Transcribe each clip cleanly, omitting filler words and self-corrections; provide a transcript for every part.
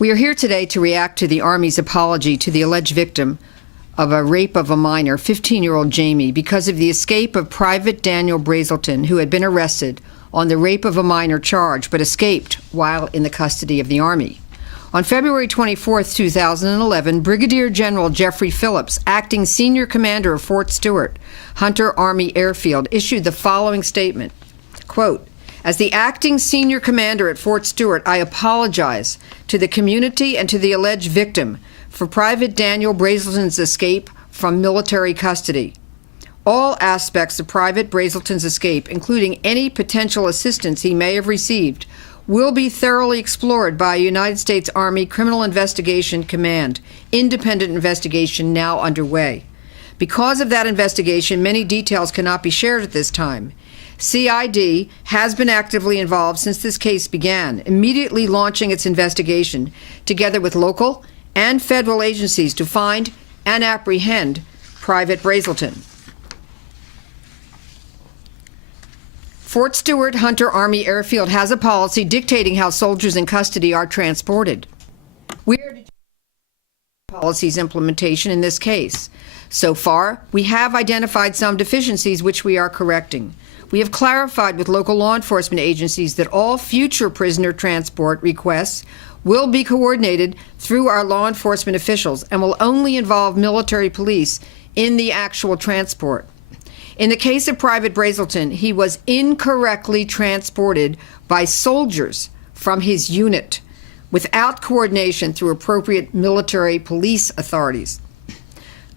We are here today to react to the Army's apology to the alleged victim of a rape of a minor, 15-year-old Jamie, because of the escape of Private Daniel Brazelton, who had been arrested on the rape of a minor charge but escaped while in the custody of the Army. On February 24, 2011, Brigadier General Jeffrey Phillips, acting senior commander of Fort Stewart, Hunter Army Airfield, issued the following statement, quote, "As the acting senior commander at Fort Stewart, I apologize to the community and to the alleged victim for Private Daniel Brazelton's escape from military custody. All aspects of Private Brazelton's escape, including any potential assistance he may have received, will be thoroughly explored by a United States Army Criminal Investigation Command, independent investigation now underway. Because of that investigation, many details cannot be shared at this time. CID has been actively involved since this case began, immediately launching its investigation together with local and federal agencies to find and apprehend Private Brazelton." Fort Stewart Hunter Army Airfield has a policy dictating how soldiers in custody are transported. We are determining the policy's implementation in this case. So far, we have identified some deficiencies which we are correcting. We have clarified with local law enforcement agencies that all future prisoner transport requests will be coordinated through our law enforcement officials and will only involve military police in the actual transport. In the case of Private Brazelton, he was incorrectly transported by soldiers from his unit without coordination through appropriate military police authorities.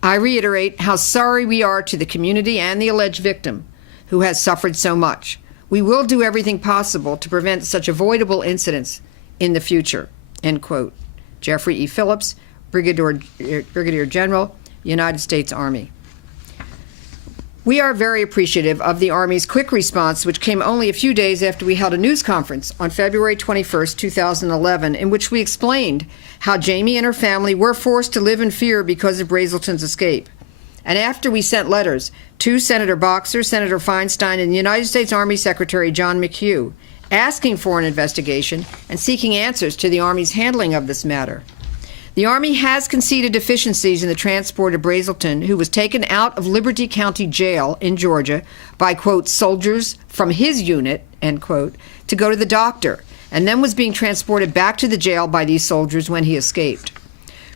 I reiterate how sorry we are to the community and the alleged victim who has suffered so much. We will do everything possible to prevent such avoidable incidents in the future, end quote. Jeffrey E. Phillips, Brigadier General, United States Army. We are very appreciative of the Army's quick response, which came only a few days after we held a news conference on February 21, 2011, in which we explained how Jamie and her family were forced to live in fear because of Brazelton's escape. And after we sent letters to Senator Boxer, Senator Feinstein, and United States Army Secretary John McHugh, asking for an investigation and seeking answers to the Army's handling of this matter. The Army has conceded deficiencies in the transport of Brazelton, who was taken out of Liberty County Jail in Georgia by, quote, soldiers from his unit, end quote, to go to the doctor, and then was being transported back to the jail by these soldiers when he escaped.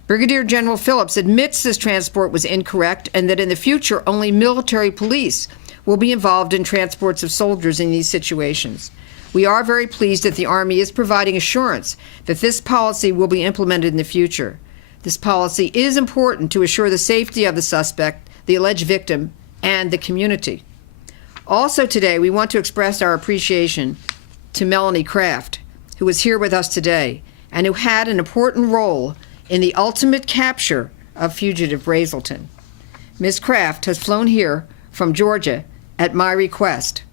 Brigadier General Phillips admits this transport was incorrect and that in the future only military police will be involved in transports of soldiers in these situations. We are very pleased that the Army is providing assurance that this policy will be implemented in the future. This policy is important to assure the safety of the suspect, the alleged victim, and the community. Also today, we want to express our appreciation to Melanie Kraft, who is here with us today and who had an important role in the ultimate capture of fugitive Brazelton. Ms. Kraft has flown here from Georgia at my request.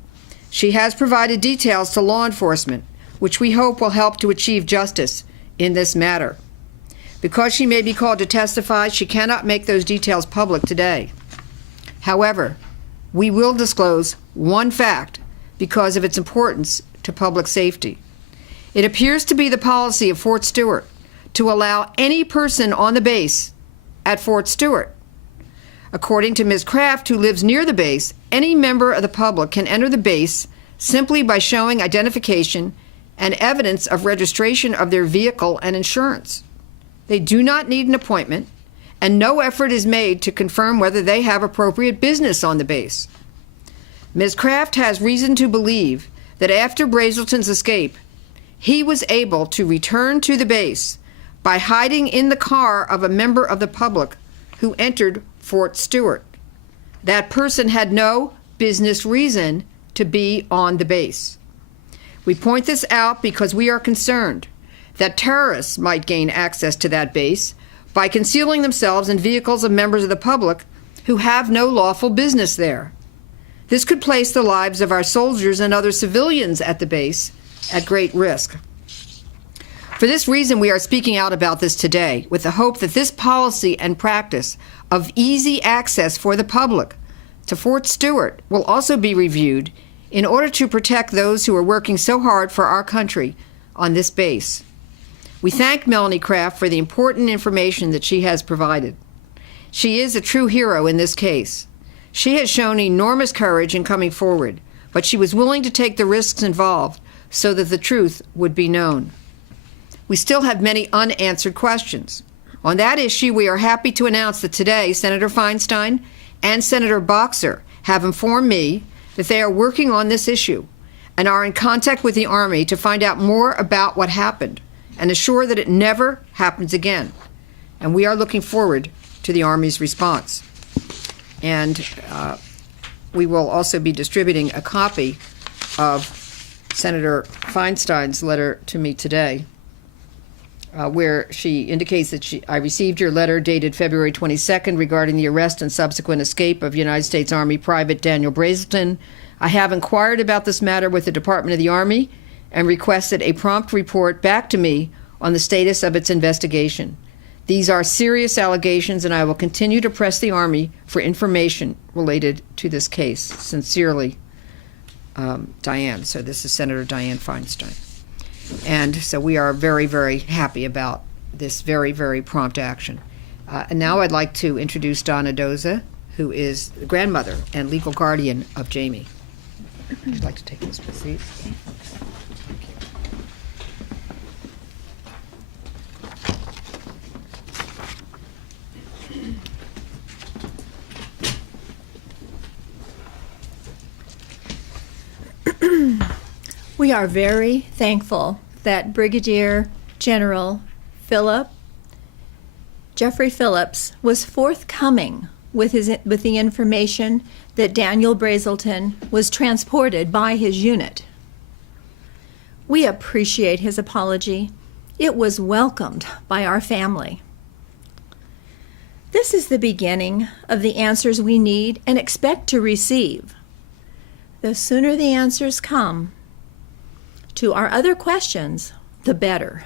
She has provided details to law enforcement, which we hope will help to achieve justice in this matter. Because she may be called to testify, she cannot make those details public today. However, we will disclose one fact because of its importance to public safety. It appears to be the policy of Fort Stewart to allow any person on the base at Fort Stewart. According to Ms. Kraft, who lives near the base, any member of the public can enter the base simply by showing identification and evidence of registration of their vehicle and insurance. They do not need an appointment, and no effort is made to confirm whether they have appropriate business on the base. Ms. Kraft has reason to believe that after Brazelton's escape, he was able to return to the base by hiding in the car of a member of the public who entered Fort Stewart. That person had no business reason to be on the base. We point this out because we are concerned that terrorists might gain access to that base by concealing themselves in vehicles of members of the public who have no lawful business there. This could place the lives of our soldiers and other civilians at the base at great risk. For this reason, we are speaking out about this today with the hope that this policy and practice of easy access for the public to Fort Stewart will also be reviewed in order to protect those who are working so hard for our country on this base. We thank Melanie Kraft for the important information that she has provided. She is a true hero in this case. She has shown enormous courage in coming forward, but she was willing to take the risks involved so that the truth would be known. We still have many unanswered questions. On that issue, we are happy to announce that today Senator Feinstein and Senator Boxer have informed me that they are working on this issue and are in contact with the Army to find out more about what happened and assure that it never happens again. And we are looking forward to the Army's response. And we will also be distributing a copy of Senator Feinstein's letter to me today, where she indicates that I received your letter dated February 22nd regarding the arrest and subsequent escape of United States Army Private Daniel Brazelton. I have inquired about this matter with the Department of the Army and requested a prompt report back to me on the status of its investigation. These are serious allegations, and I will continue to press the Army for information related to this case. Sincerely, Diane. So this is Senator Diane Feinstein. And so we are very, very happy about this very, very prompt action. And now I'd like to introduce Donna Doza, who is the grandmother and legal guardian of Jamie. Would you like to take this, please? We are very thankful that Brigadier General Jeffrey Phillips was forthcoming with the information that Daniel Brazelton was transported by his unit. We appreciate his apology. It was welcomed by our family. This is the beginning of the answers we need and expect to receive. The sooner the answers come to our other questions, the better.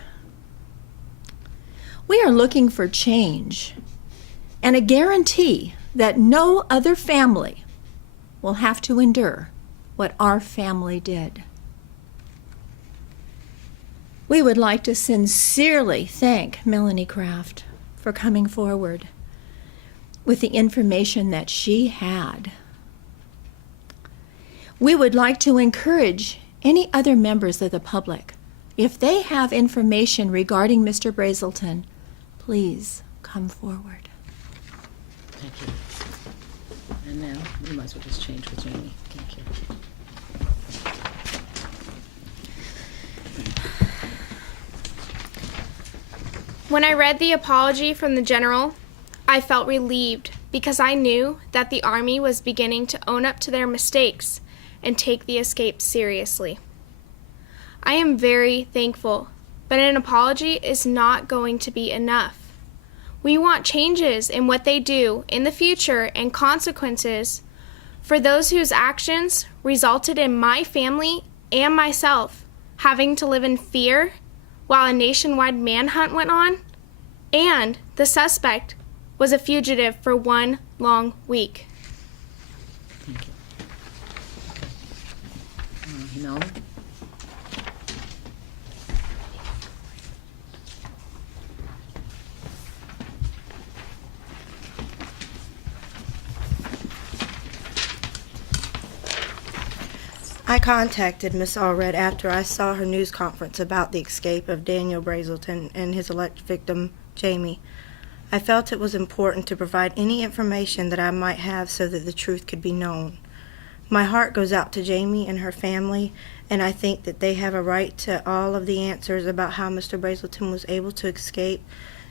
We are looking for change and a guarantee that no other family will have to endure what our family did. We would like to sincerely thank Melanie Kraft for coming forward with the information that she had. We would like to encourage any other members of the public, if they have information regarding Mr. Brazelton, please come forward. Thank you. And now we might as well just change with Jamie. Thank you. When I read the apology from the general, I felt relieved because I knew that the Army was beginning to own up to their mistakes and take the escape seriously. I am very thankful, but an apology is not going to be enough. We want changes in what they do in the future and consequences for those whose actions resulted in my family and myself having to live in fear while a nationwide manhunt went on, and the suspect was a fugitive for 1 long week. Thank you. No? I contacted Miss Allred after I saw her news conference about the escape of Daniel Brazelton and his alleged victim, Jamie. I felt it was important to provide any information that I might have so that the truth could be known. My heart goes out to Jamie and her family, and I think that they have a right to all of the answers about how Mr. Brazelton was able to escape,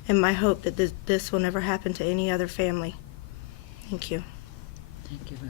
and my hope that this will never happen to any other family. Thank you. Thank you very much.